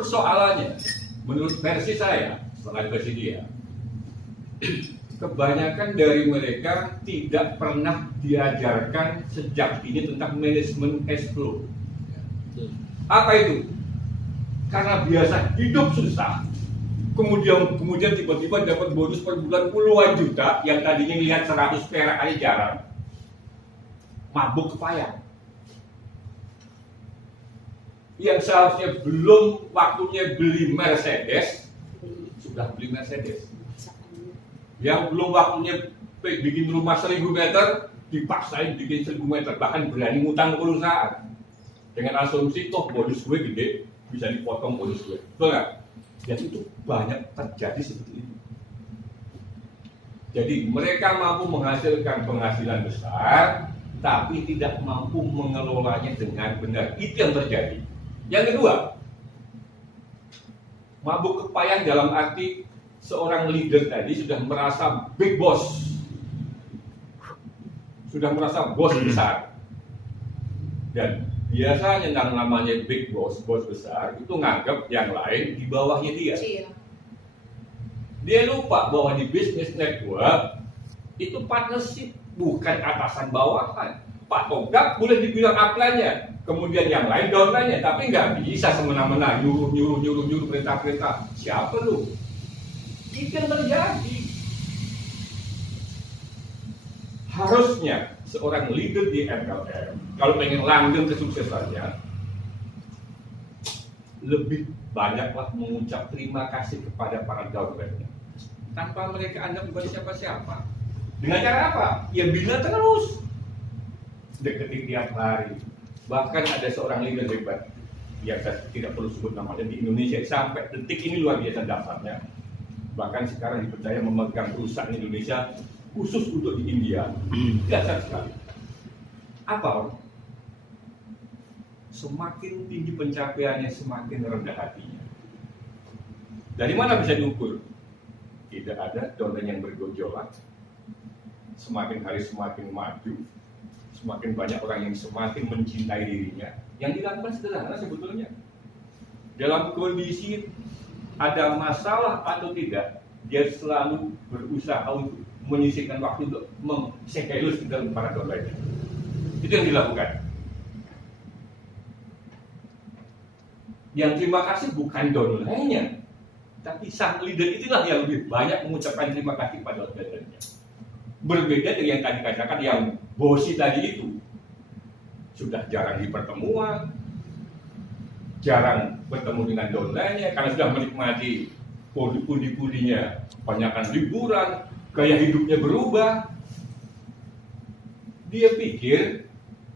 persoalannya, menurut versi saya, setelah versi dia, kebanyakan dari mereka tidak pernah diajarkan sejak dini tentang manajemen cash flow. Apa itu? Karena biasa hidup susah, kemudian tiba-tiba dapat bonus per bulan puluhan juta, yang tadinya lihat 100 perak aja jarang, mabuk kepayang. Yang seharusnya belum waktunya beli Mercedes, sudah beli Mercedes. Yang belum waktunya bikin rumah 1000 meter, dipaksain bikin 1000 meter, bahkan berani ngutang ke perusahaan dengan asumsi toh bonus gue gede, bisa dipotong bonus gue, betul nggak? Jadi itu banyak terjadi seperti itu. Jadi mereka mampu menghasilkan penghasilan besar, tapi tidak mampu mengelolanya dengan benar. Itu yang terjadi. Yang kedua, mabuk kepayang dalam arti seorang leader tadi sudah merasa big boss, sudah merasa bos besar, dan biasanya yang namanya big boss, bos besar itu nganggap yang lain di bawahnya dia. Dia lupa bahwa di bisnis network itu partnership, bukan atasan bawahan. Pak Togak boleh dibilang upline-nya, kemudian yang lain downline-nya, tapi nggak bisa semena-mena nyuruh perintah-perintah. Siapa lu? Itu yang terjadi. Harusnya seorang leader di MLM kalau pengen langgeng kesuksesannya, lebih banyaklah mengucap terima kasih kepada para downline-nya, tanpa mereka anggap bukan siapa-siapa. Dengan cara apa? Ya bina terus, deketin tiap hari. Bahkan ada seorang leader hebat yang saya tidak perlu sebut namanya di Indonesia, sampai detik ini luar biasa dasarnya. Bahkan sekarang dipercaya memegang perusahaan Indonesia khusus untuk di India. Dasar sekali. Apa? Semakin tinggi pencapaiannya, semakin rendah hatinya. Dari mana bisa diukur? Tidak ada downline yang bergojolak. Semakin hari semakin maju, semakin banyak orang yang semakin mencintai dirinya. Yang dilakukan sederhana sebetulnya. Dalam kondisi ada masalah atau tidak, dia selalu berusaha untuk menyisihkan waktu untuk meng-sekelus dalam para downline. Itu yang dilakukan. Yang terima kasih bukan downline-nya, tapi sang leader itulah yang lebih banyak mengucapkan terima kasih pada downline-nya. Berbeda dengan yang tadi katakan yang bosi tadi itu, sudah jarang dipertemuan, jarang bertemu dengan downline-nya karena sudah menikmati pundi-pundinya, banyakkan liburan, gaya hidupnya berubah. Dia pikir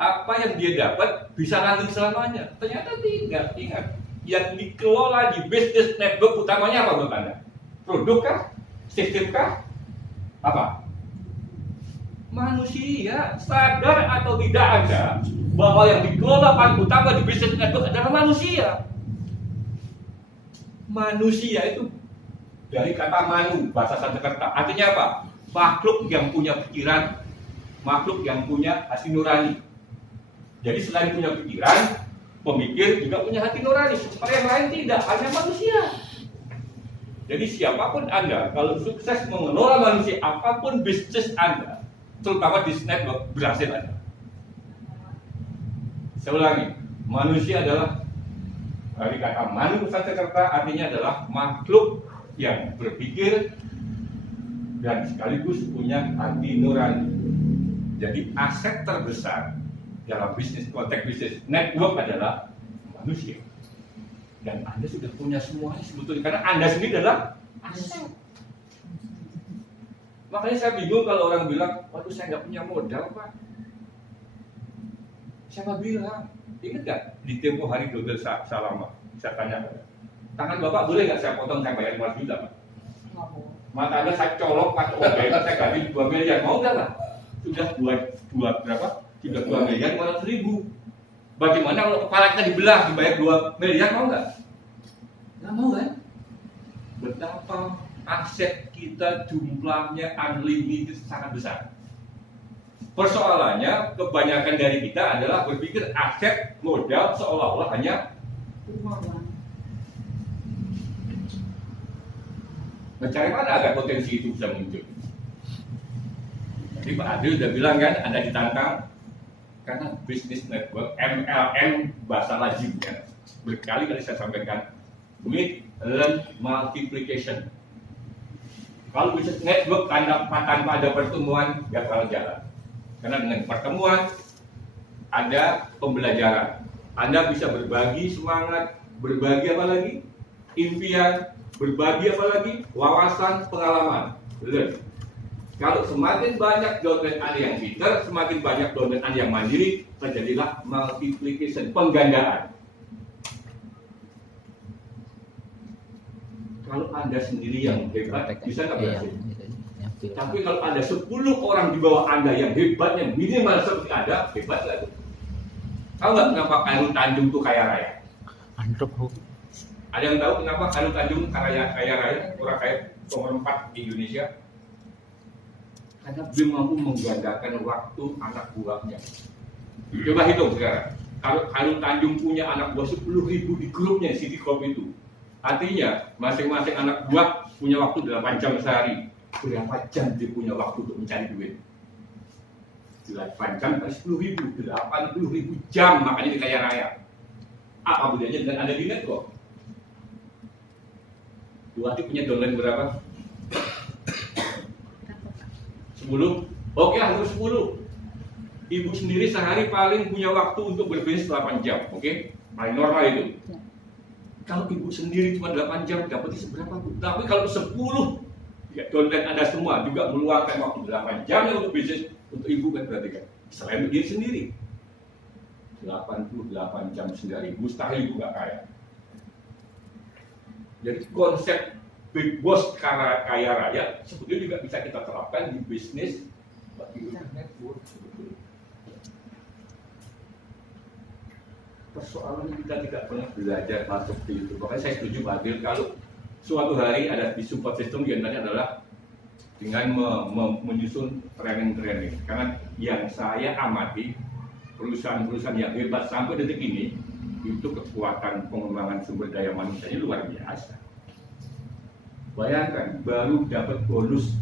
apa yang dia dapat bisa langgeng selamanya. Ternyata tidak. Ingat, yang dikelola di bisnis network utamanya apa menurut Anda? Produk kah? Sistem kah? Apa? Manusia. Sadar atau tidak Anda bahwa yang dikelola paling utama di bisnis network adalah manusia. Manusia itu dari kata manu, bahasa Sanskerta, artinya apa? Makhluk yang punya pikiran, makhluk yang punya hati nurani. Jadi selain punya pikiran, pemikir juga punya hati nurani. Seperti yang lain tidak, hanya manusia. Jadi siapapun Anda, kalau sukses mengelola manusia, apapun bisnis Anda, terutama di network, berhasil Anda. Saya ulangi, manusia adalah dari kata manu Sanskerta, artinya adalah makhluk yang berpikir dan sekaligus punya hati nurani. Jadi aset terbesar dalam bisnis, konteks bisnis network adalah manusia. Dan Anda sudah punya semuanya sebetulnya, karena Anda sendiri adalah aset. Makanya saya bingung kalau orang bilang, waduh saya nggak punya modal Pak. Siapa bilang? Ingat nggak di tempo hari Dodol Salama? Saya tanya, tangan Bapak boleh nggak saya potong, saya bayar 5 juta Pak? Mata Anda saya colok pakai OBN, saya ganti 2 miliar, mau nggak Pak? Sudah dua berapa? Sudah 2 miliar 500.000. Bagaimana kalau kepala kita dibelah dibayar 2 miliar, mau nggak? Nggak mau kan? Betapa aset kita jumlahnya unlimited sangat besar. Persoalannya kebanyakan dari kita adalah berpikir aset modal seolah-olah hanya uang. Mencari mana agar potensi itu bisa muncul. Jadi Pak Adil udah bilang kan, Anda ditantang karena business network MLM bahasa lazimnya berkali-kali saya sampaikan, meet, learn, multiplication. Kalau business network tanpa ada pertemuan nggak bakal jalan. Karena dengan pertemuan ada pembelajaran. Anda bisa berbagi semangat, berbagi apa lagi? Impian, berbagi apa lagi? Wawasan, pengalaman. Learn. Kalau semakin banyak downline Anda yang pintar, semakin banyak downline Anda yang mandiri, terjadilah multiplication, penggandaan. Kalau Anda sendiri yang hebat, bisa nggak berhasil? Tapi kalau ada 10 orang di bawah Anda yang hebatnya minimal seperti Anda, hebat nggak itu? Tahu nggak kenapa Khairul Tanjung itu kaya raya? Ada yang tahu kenapa Khairul Tanjung kaya raya, orang kaya nomor 4 di Indonesia? Karena dia mampu menggandakan waktu anak buahnya. Coba hitung sekarang. Kalau Khairul Tanjung punya anak buah 10.000 di grupnya Citicorp itu, artinya masing-masing anak buah punya waktu 8 jam sehari. Berapa jam dia punya waktu untuk mencari duit? 8 jam kali 10.000, 80.000 jam, makanya dia kaya raya. Apa bedanya dengan Anda di network? Dua punya downline berapa? 10? Oke lah, 10. Ibu sendiri sehari paling punya waktu untuk berbisnis 8 jam, oke? Paling normal itu. Kalau ibu sendiri cuma 8 jam, dapatnya seberapa, Bu? Tapi kalau 10, ya downline Anda semua juga meluangkan waktu 8 jam untuk bisnis, untuk ibu kan berarti kan? Selain diri sendiri. 88 jam 9.000, mustahil ibu gak kaya. Jadi konsep big boss kaya raya sebetulnya juga bisa kita terapkan di bisnis network. Persoalannya kita tidak pernah belajar hal seperti itu. Makanya saya setuju Pak Adil, kalau suatu hari ada di support system diantaranya adalah dengan menyusun training. Karena yang saya amati perusahaan-perusahaan yang hebat sampai detik ini itu kekuatan pengembangan sumber daya manusianya luar biasa. Bayangkan, baru dapat bonus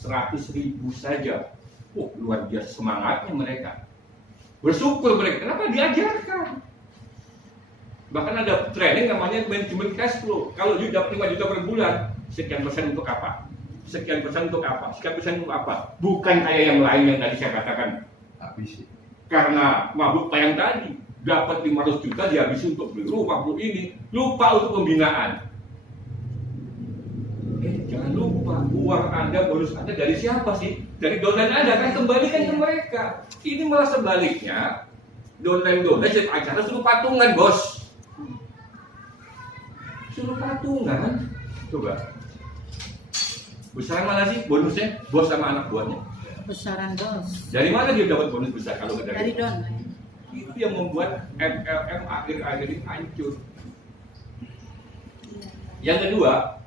100.000 saja. Luar biasa semangatnya mereka. Bersyukur mereka, kenapa diajarkan? Bahkan ada training namanya manajemen cash flow. Kalau you dapat 5 juta per bulan, sekian persen untuk apa? Sekian persen untuk apa? Sekian persen untuk apa? Bukan kayak yang lain yang tadi saya katakan. Habis. Karena mabuk yang tadi, dapat 500 juta dihabisi untuk beli rumah, ini. Lupa untuk pembinaan. Jangan lupa, uang Anda, bonus Anda dari siapa sih? Dari downline Anda, kan kembalikan ke mereka. Ini malah sebaliknya, downline jadi acara suruh patungan, bos. Suruh patungan. Coba. Besaran mana sih bonusnya? Bos sama anak buahnya. Besaran bos. Dari mana dia dapat bonus besar kalau nggak dari downline? Itu yang membuat MLM akhir-akhir ini hancur. Yang kedua,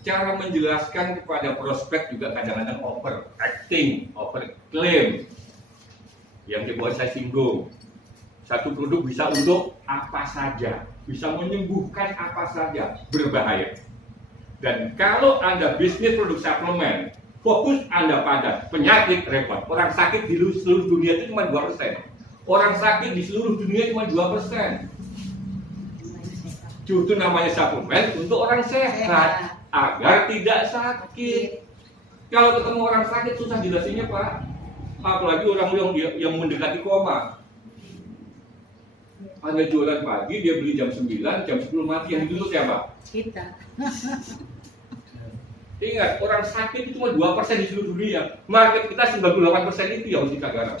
cara menjelaskan kepada prospek juga kadang-kadang overacting, overclaim. Yang di bawah saya singgung, satu produk bisa untuk apa saja, bisa menyembuhkan apa saja, berbahaya. Dan kalau Anda bisnis produk suplemen, fokus Anda pada penyakit, repot. Orang sakit di seluruh dunia itu cuma 2%. Orang sakit di seluruh dunia cuma 2%. Justru namanya suplemen untuk orang sehat, agar tidak sakit. Kalau ketemu orang sakit susah jelasinnya, Pak. Apalagi orang yang mendekati koma. Anda jualan pagi, dia beli jam 9, jam 10 mati, yang ditutup siapa? Kita. Ingat, orang sakit itu cuma 2% di seluruh dunia. Market kita 98% itu yang harus kita garap.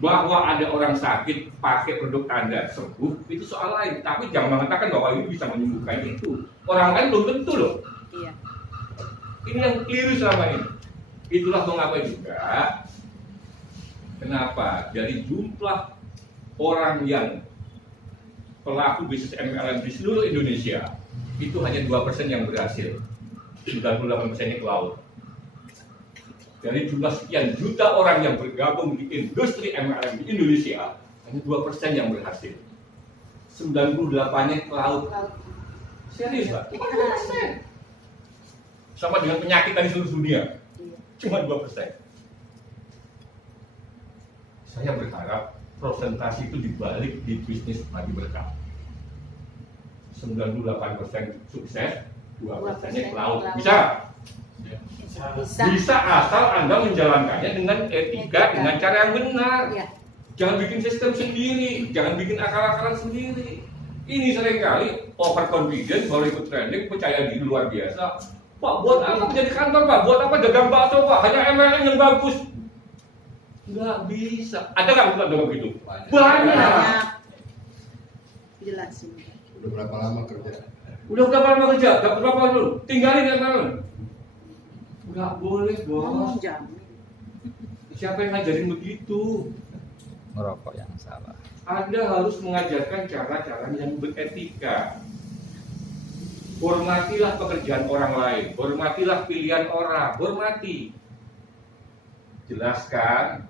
Bahwa ada orang sakit pakai produk Anda sembuh, itu soal lain. Tapi jangan mengatakan bahwa ini bisa menyembuhkan itu. Orang lain belum tentu loh. Iya. Ini yang keliru selama ini. Itulah mengapa juga kenapa dari jumlah orang yang pelaku bisnis MLM di seluruh Indonesia itu hanya 2% yang berhasil. 98%-nya ke laut. Dari jumlah sekian juta orang yang bergabung di industri MLM di Indonesia, hanya 2% yang berhasil. 98-nya ke laut. Serius, Pak? 2%. sama dengan penyakit di seluruh dunia. Iya. Cuma 2%. Saya berharap prosentasi itu dibalik di bisnis padi berkah. 98% sukses, 2%-nya ke laut. Bisa? Bisa. Bisa asal Anda menjalankannya dengan etika, dengan cara yang benar. Iya. Jangan bikin sistem sendiri, jangan bikin akal-akalan sendiri. Ini seringkali overconfident, kalau ikut trending, percaya diri luar biasa. Pak, buat apa menjadi kantor, Pak? Buat apa dagang bakso, Pak? Hanya MLM yang bagus. Nggak bisa. Ada nggak bukan dagang begitu? Banyak. Banyak. Jelasin. Udah berapa lama kerja? Udah berapa lama kerja? Udah berapa lama dulu? Tinggalin MLM. Nggak boleh, Ngomong bos. jamin. Siapa yang ngajarin begitu? Merokok yang salah. Anda harus mengajarkan cara-cara yang beretika. Hormatilah pekerjaan orang lain, hormatilah pilihan orang, hormati. Jelaskan